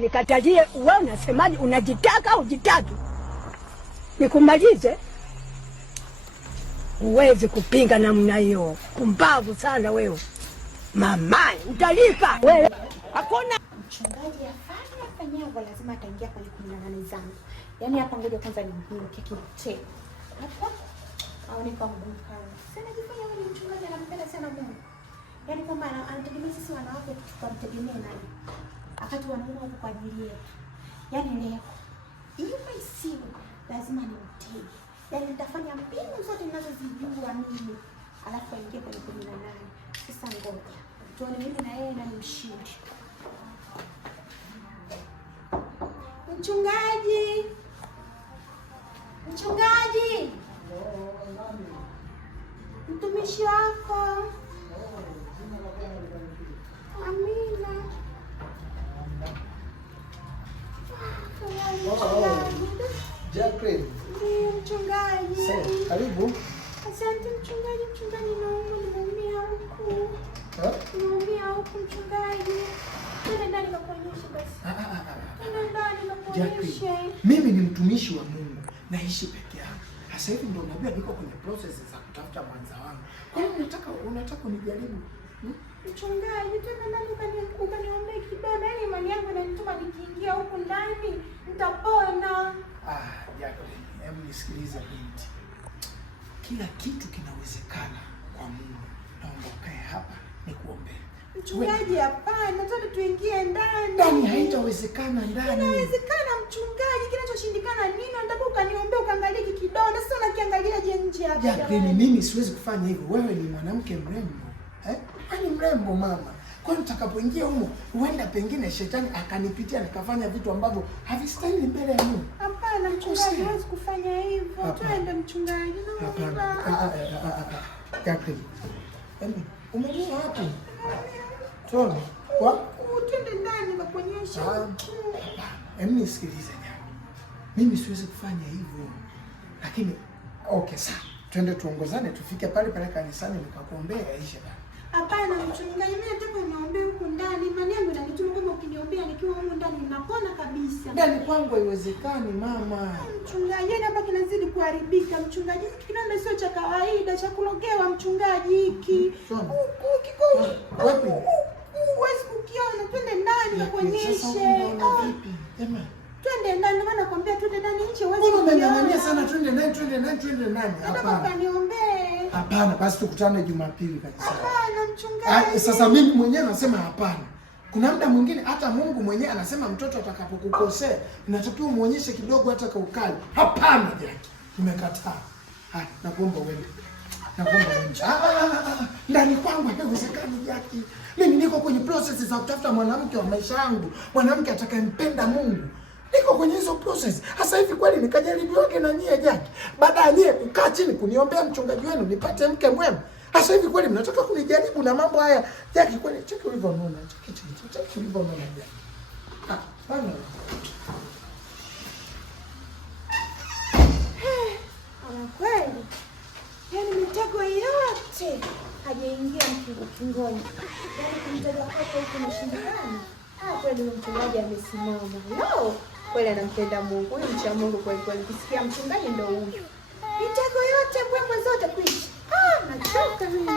Nikatalie wewe unasemaje, unajitaka au jitaki? Nikumalize? Uwezi kupinga namna hiyo. Kumbavu sana wewe. Mama, utalipa wewe. Hakuna mchungaji afanyago lazima ataingia kwenye 18 zangu. Yaani hapa ngoja kwanza nimweke kiche. Hapa aone kama mbuka. Sasa jifanya wewe ni mchungaji anampenda sana Mungu. Yaani kama anategemea sisi wanawake tukamtegemea nani? Akati wanaume wako kwa ajili yetu. Yaani leo hiyo isiwe lazima nimtii. Yaani nitafanya mbinu zote ninazozijua mimi. Alafu aingie kwenye 18. Sasa ngoja tuone mimi na yeye nani mshindi. Mchungaji! Mchungaji! Mtumishi wako. Amina. Jacqueline. Mchungaji. Karibu. Asante mchungaji, mchungaji naumia huku. Naumia huku mchungaji. Twende ndani nakuonyeshe basi. Twende ndani nakuonyeshe. Mimi ni mtumishi wa Mungu. Naishi peke yangu. Sasa hivi ndio unajua niko kwenye process za kutafuta mwanza wangu. Kwa hiyo unataka unijaribu? Mchungaji, twende ndani ukaniombee kidogo. Yaani imani yangu inanituma nikiingia huku ndani nitapona. Jacqueline, hebu nisikilize binti. Kila kitu kinawezekana kwa Mungu. Naomba ukae hapa nikuombee. Mchungaji, hapana, twende tuingie ndani. Ndani haitawezekana ndani. Inawezekana mchungaji, kinachoshindikana nini? Nataka ukaniombee ukaangalie kidonda. Sasa unakiangalia je nje hapa? Jacqueline, mimi siwezi kufanya hivyo. Wewe ni mwanamke mrembo. Ani mrembo mama. Kwa hiyo nitakapoingia huko, huenda pengine shetani akanipitia nikafanya vitu ambavyo havistahili mbele ya Mungu. Hapana mchungaji, huwezi kufanya hivyo. Twende mchungaji. Hapana. Jacqueline. Umelia wapi? Tona. Twende ndani nakuonyesha. Nisikilize jamani. Mimi siwezi kufanya hivyo. Lakini okay sawa. Twende tuongozane tufike pale kanisani nikakuombea Aisha bana. Hapana mchungaji, mimi nataka uniombee huko ndani. Imani yangu inanituma kama ukiniombea nikiwa huko ndani ninapona kabisa. Ndani kwangu haiwezekani mama. Mchungaji, hapa kinazidi kuharibika mchungaji. Hiki kinanda sio cha kawaida, cha kulogewa mchungaji hiki. Wapi? Huwezi kukiona. Twende ndani nakuonyeshe. Vipi? Jamani. Twende ndani, maana nakwambia twende ndani nje huwezi kukiona. Mbona unaniambia sana twende ndani? Nataka kaniombee. Hapana, basi tukutane Jumapili kabisa. Hapana mchungaji. Sasa mimi mwenyewe nasema hapana. Kuna muda mwingine hata Mungu mwenyewe anasema mtoto atakapokukosea, inatakiwa muonyeshe kidogo hata kaukali. Hapana Jackie, nimekataa. Nakuomba uende. Ndani kwangu haiwezekani Jackie. Mimi niko kwenye process za kutafuta mwanamke wa maisha yangu, mwanamke atakayempenda Mungu. Niko kwenye hizo process. Sasa hivi kweli nikajaribiwake na nyie Jackie. Baada ya nyie kukaa chini kuniombea mchungaji wenu nipate mke mwema. Sasa hivi kweli mnataka kunijaribu na mambo haya. Jackie kweli cheki ulivyonona. Cheki ulivyonona Jackie. Bana. Kweli. Yaani mitego yote hajaingia ukingoni. Yaani kumtega kwako huko mshindani. Kweli mchungaji amesimama. Kweli anampenda Mungu. Huyu mcha Mungu kweli. Ukisikia mchungaji ndio huyu. Mitego yote mbwembwe zote kwisha. Nachoka mimi.